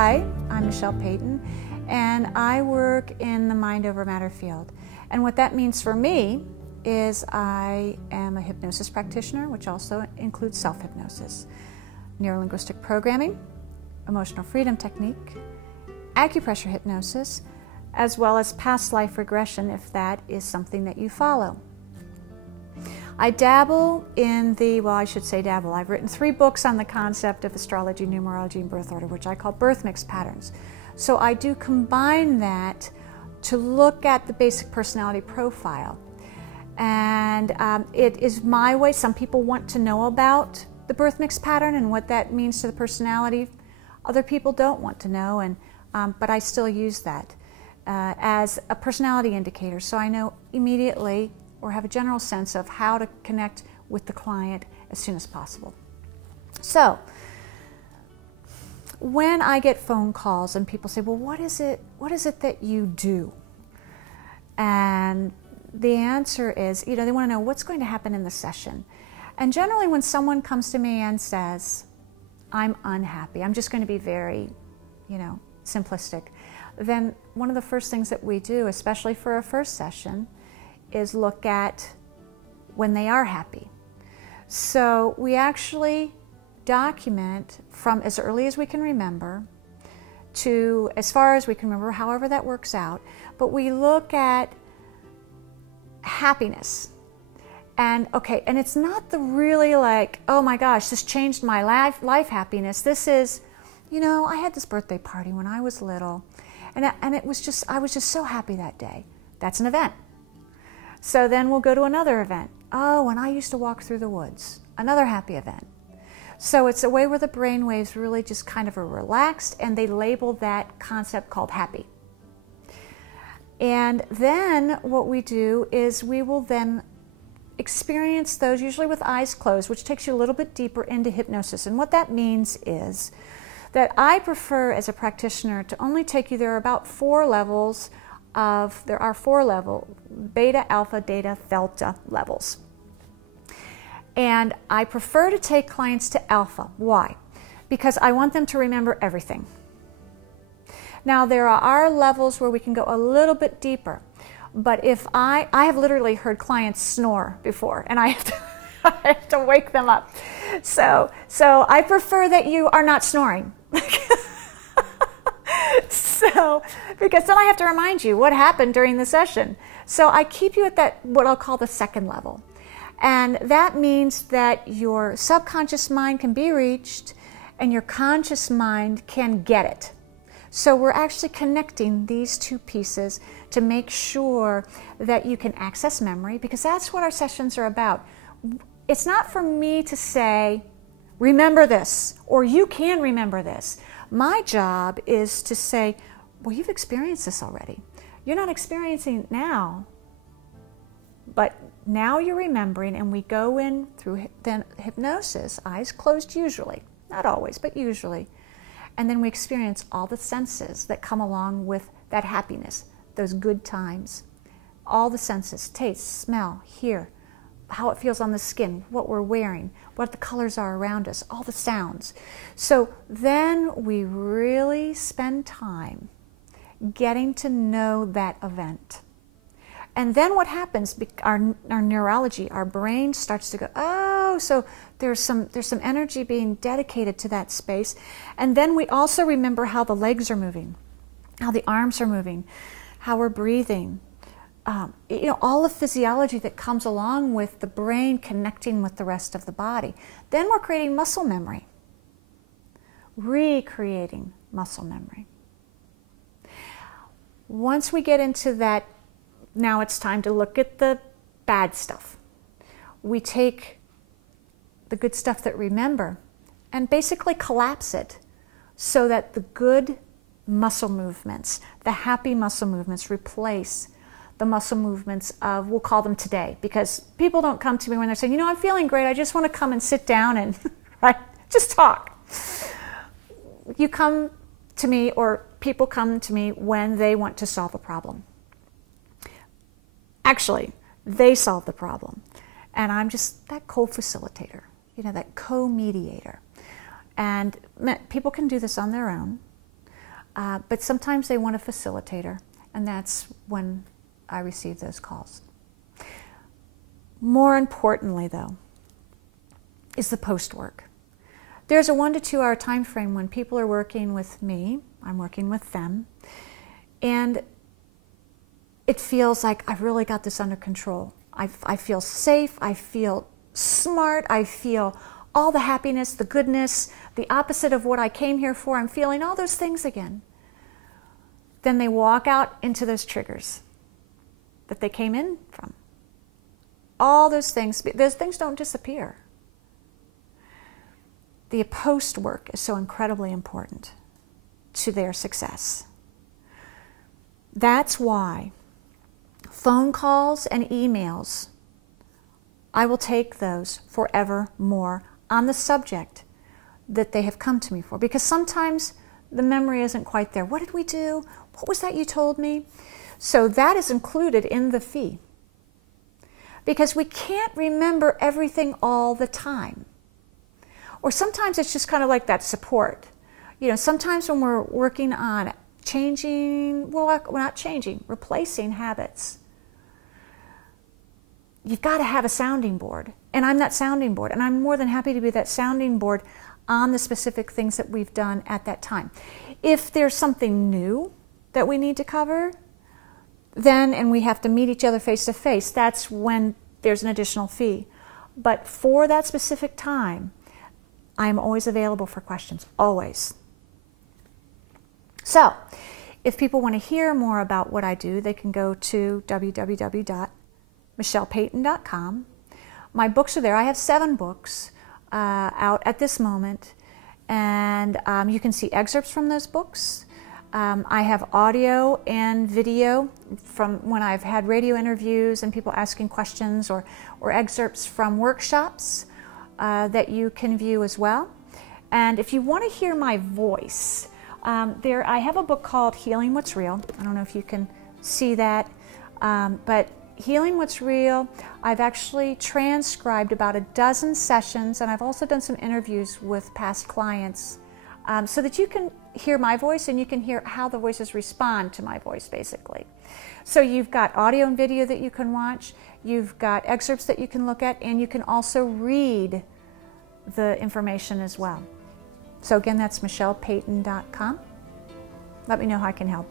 Hi, I'm Michelle Payton, and I work in the mind over matter field. And what that means for me is I am a hypnosis practitioner, which also includes self-hypnosis, neurolinguistic programming, emotional freedom technique, acupressure hypnosis, as well as past life regression if that is something that you follow. I dabble in I've written 3 books on the concept of astrology, numerology, and birth order, which I call birth mix patterns. So I do combine that to look at the basic personality profile. And it is my way. Some people want to know about the birth mix pattern and what that means to the personality. Other people don't want to know, but I still use that as a personality indicator. So I know immediately, or have a general sense of how to connect with the client as soon as possible. So when I get phone calls and people say, well, what is it that you do? And the answer is, they want to know what's going to happen in the session. And generally when someone comes to me and says, I'm unhappy, I'm just going to be very, simplistic, then one of the first things that we do, especially for a first session, is look at when they are happy. So we actually document from as early as we can remember to as far as we can remember, however that works out, but we look at happiness. And it's not the really like, oh my gosh, this changed my life happiness. This is, I had this birthday party when I was little, and I was just so happy that day. That's an event. So then we'll go to another event. Oh, when I used to walk through the woods, another happy event. So it's a way where the brain waves really just kind of are relaxed, and they label that concept called happy. And then what we do is we will then experience those, usually with eyes closed, which takes you a little bit deeper into hypnosis. And what that means is that I prefer as a practitioner to only take you, there are about 4 levels there are 4 levels, beta, alpha, delta, theta levels. And I prefer to take clients to alpha. Why? Because I want them to remember everything. Now there are levels where we can go a little bit deeper, but if I have literally heard clients snore before, and I have to wake them up. So I prefer that you are not snoring. So, because then I have to remind you what happened during the session. So I keep you at that, what I'll call the 2nd level. And that means that your subconscious mind can be reached and your conscious mind can get it. So we're actually connecting these 2 pieces to make sure that you can access memory, because that's what our sessions are about. It's not for me to say, remember this, or you can remember this. My job is to say, well, you've experienced this already. You're not experiencing it now, but now you're remembering, and we go in through then hypnosis, eyes closed usually, not always, but usually, and then we experience all the senses that come along with that happiness, those good times, all the senses, taste, smell, hear, how it feels on the skin, what we're wearing, what the colors are around us, all the sounds. So then we really spend time getting to know that event. And then what happens, our neurology, our brain starts to go, oh, so there's some energy being dedicated to that space. And then we also remember how the legs are moving, how the arms are moving, how we're breathing. All the physiology that comes along with the brain connecting with the rest of the body. Then we're creating muscle memory, recreating muscle memory. Once we get into that, now it's time to look at the bad stuff. We take the good stuff that remember and basically collapse it so that the good muscle movements, the happy muscle movements, replace the muscle movements of, we'll call them today, because people don't come to me when they're saying, I'm feeling great, I just want to come and sit down and just talk. You come to me, or people come to me when they want to solve a problem. Actually, they solve the problem. And I'm just that co-facilitator, that co-mediator. And people can do this on their own. But sometimes they want a facilitator, and that's when I receive those calls. More importantly, though, is the post work. There's a 1 to 2 hour time frame when people are working with me, I'm working with them, and it feels like I've really got this under control. I feel safe, I feel smart, I feel all the happiness, the goodness, the opposite of what I came here for. I'm feeling all those things again. Then they walk out into those triggers that they came in from. All those things don't disappear. The post work is so incredibly important to their success. That's why phone calls and emails, I will take those forevermore on the subject that they have come to me for. Because sometimes the memory isn't quite there. What did we do? What was that you told me? So that is included in the fee. Because we can't remember everything all the time. Or sometimes it's just kind of like that support. You know, sometimes when we're working on changing, well, we're not changing, replacing habits, you've got to have a sounding board. And I'm that sounding board. And I'm more than happy to be that sounding board on the specific things that we've done at that time. If there's something new that we need to cover, then, and we have to meet each other face to face, that's when there's an additional fee. But for that specific time, I'm always available for questions, always. So, if people want to hear more about what I do, they can go to www.michellepayton.com. My books are there. I have 7 books out at this moment, and you can see excerpts from those books. I have audio and video from when I've had radio interviews and people asking questions, or excerpts from workshops that you can view as well. And if you want to hear my voice, I have a book called Healing What's Real. I don't know if you can see that, but Healing What's Real, I've actually transcribed about a dozen sessions, and I've also done some interviews with past clients, so that you can hear my voice and you can hear how the voices respond to my voice, basically. So you've got audio and video that you can watch, you've got excerpts that you can look at, and you can also read the information as well. So again, that's michellepayton.com. Let me know how I can help.